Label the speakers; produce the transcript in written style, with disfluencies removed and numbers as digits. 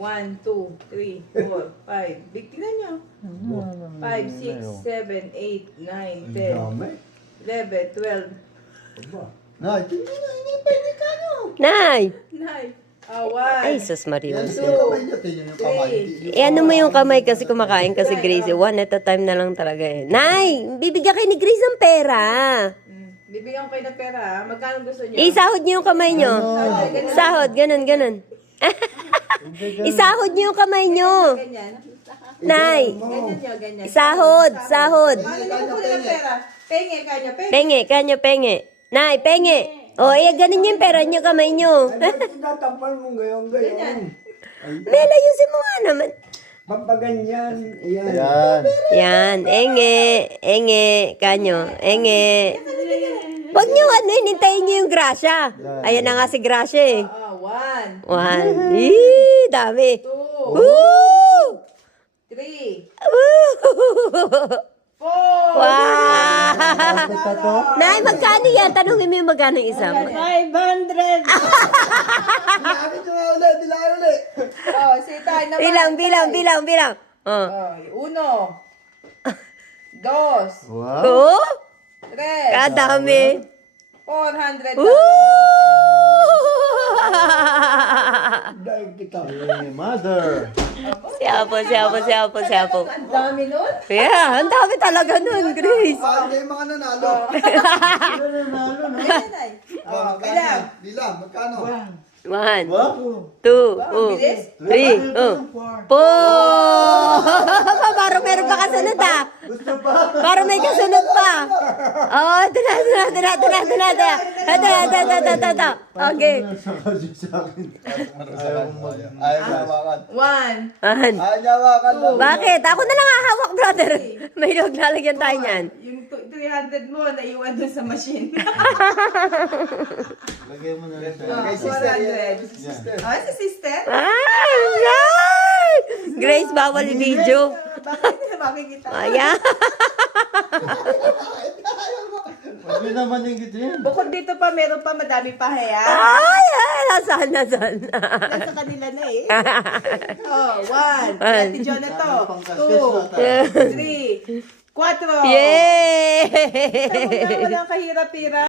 Speaker 1: 1, 2, 3, 4, 5. Big, tingnan nyo. 5, 6, 7, 8, 9, 10, 11, 12.
Speaker 2: Nay, hindi pwede ka no.
Speaker 3: Nay!
Speaker 1: 9.
Speaker 3: Ay,
Speaker 1: 1.
Speaker 3: sus Maria.
Speaker 2: Yan, yung kamay niya, tingnan yung kamay.
Speaker 3: Eh, ano mo yung kamay kasi kumakain kasi Gracie. One at a time na lang talaga eh. Nay! Bibigyan kayo ni Grace ng pera.
Speaker 1: Bibigyan ko kayo ng pera. Ha? Magkano gusto nyo?
Speaker 3: Isahod niyo yung kamay niyo. Sahod, ganun, ganun. Isahod niyo yung kamay niyo.
Speaker 1: Ganyan.
Speaker 3: Nay!
Speaker 1: Ganyan nyo, ganyan.
Speaker 3: Sahod, sahod.
Speaker 1: Paano nyo kukunin ng pera? Penge, kanya, penge.
Speaker 3: Penge, kanyo, penge. Nay, penge. O, eh, ganun yung pera niyo, kamay niyo.
Speaker 2: Tinatampal mo gayon.
Speaker 3: Mela, yusin mo nga naman.
Speaker 2: Pampaganyan. Yan.
Speaker 3: Yan, enge, enge, kanyo, enge. Wag niyo ano, hinintayin niyo yung grasya. Ayan na nga si grasya eh.
Speaker 1: 1,
Speaker 3: One. Ih, dami.
Speaker 1: 2,
Speaker 3: Woo!
Speaker 1: 3,
Speaker 3: Woo!
Speaker 1: 4.
Speaker 3: Wow! Nay, magkano yan? Tanungin mo yung magkano yung isa.
Speaker 1: 500.
Speaker 2: Bilangin nyo nga ulit. Bilangin ulit.
Speaker 1: Oh, si Tay naman.
Speaker 3: Bilang. Oh.
Speaker 1: Oh, 1, 2,
Speaker 3: Oh?
Speaker 1: 3,
Speaker 3: Kadami.
Speaker 1: 400.
Speaker 2: Dahil kita.
Speaker 4: Mother.
Speaker 3: Siyapo.
Speaker 1: Ang dami nun.
Speaker 3: Yeah, ang dami talaga nun, Grace.
Speaker 2: Paano yung mga nanalo?
Speaker 1: Ganyan ay.
Speaker 2: Oh,
Speaker 1: bilang.
Speaker 2: Bilang, magkano?
Speaker 3: 1, 2,
Speaker 1: bilis.
Speaker 3: 3, 4. Parang meron pa kasunod ah. Parang may kasunod pa. Oh, ito na. Ito. Okay.
Speaker 2: Ayaw niya hawakan.
Speaker 1: 1,
Speaker 2: Ayaw niya hawakan.
Speaker 3: Bakit? Ako na lang hahawak, brother. May huwag lalagyan tayo niyan.
Speaker 1: yung 300 mo, naiwan dun sa machine.
Speaker 4: Lagay mo na rin
Speaker 1: Oh,
Speaker 2: Kay sister
Speaker 1: 400.
Speaker 2: yan. Si sister.
Speaker 1: Oh, si sister?
Speaker 3: Ay! Grace, bawal i-video.
Speaker 1: Bakit hindi makikita?
Speaker 3: Ayan.
Speaker 4: Huwag mo naman yung gito yan.
Speaker 1: Bukod dito pa, meron pa madami pa haya.
Speaker 3: Ay, nasaan.
Speaker 1: Nasa kanila na eh. Oh, 1.
Speaker 3: One.
Speaker 1: Ate John na to.
Speaker 4: Pangkaskas na
Speaker 1: 2, 3, 4.
Speaker 3: Yay!
Speaker 1: Walang kahirap-hirap.